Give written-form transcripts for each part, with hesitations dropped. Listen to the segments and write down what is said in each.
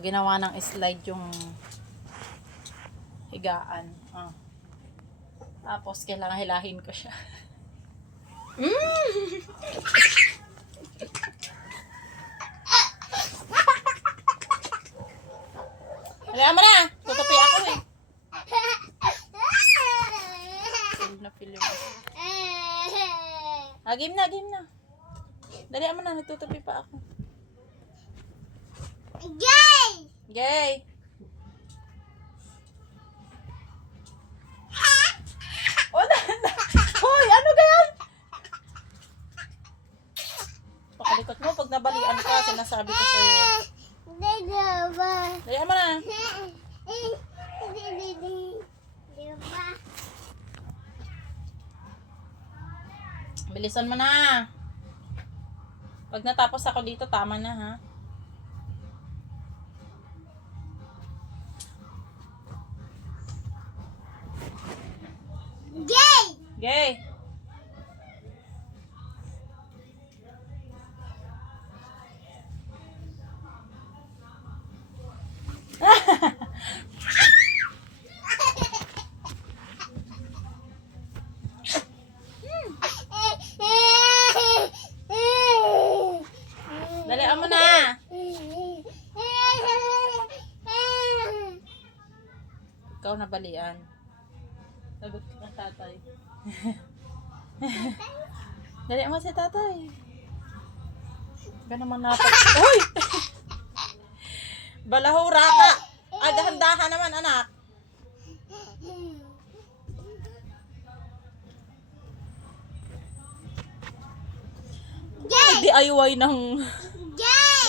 ginawa ng slide yung higaan. Tapos, kailangan hilahin ko siya. Kaya mo na! Tutupi ako eh. Film. Game na, game na. Dali mo na, nagtutupi pa ako. Gay! Gay! Oh, hoy, ano ganyan? Pakalikot mo, pag nabalian ka, sinasabi ko sa'yo. Dali mo na. Bilisan mo na. Pag natapos ako dito, tama na ha. Gay! Gay! Dali mo na. Ikaw nabalian. Lagot ka ng tatay. Dali mo si tatay. Ba naman natin. Uy! Balahura ka. Dahan-dahan naman anak. Nag-DIY ng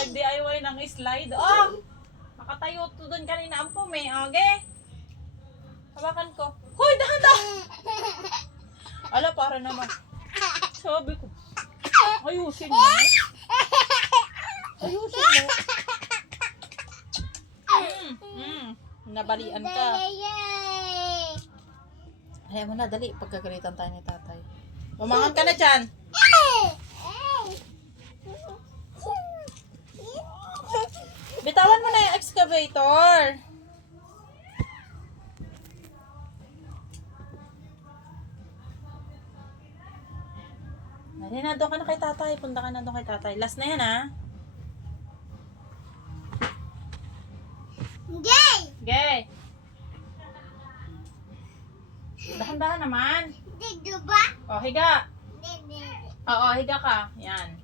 nag-DIY ng slide. Oh! Nakatayo to doon kanina ang pumi. Okay? Hawakan ko. Hoy, dahan-dahan! Ala, para naman. Sabi ko. Ayusin mo. Ayusin mo. Nabalian ka. Ayaw mo na, dali. Pagkagalitan tayo ni tatay. Umangan ka na dyan. Bitawan mo na yung excavator. Dali na, doon ka na kay tatay. Punta ka na doon kay tatay. Last na yan, ha? Gay! Gay! Dahan-dahan naman. Dito ba? O, higa. Dito. Oo, higa ka. Yan.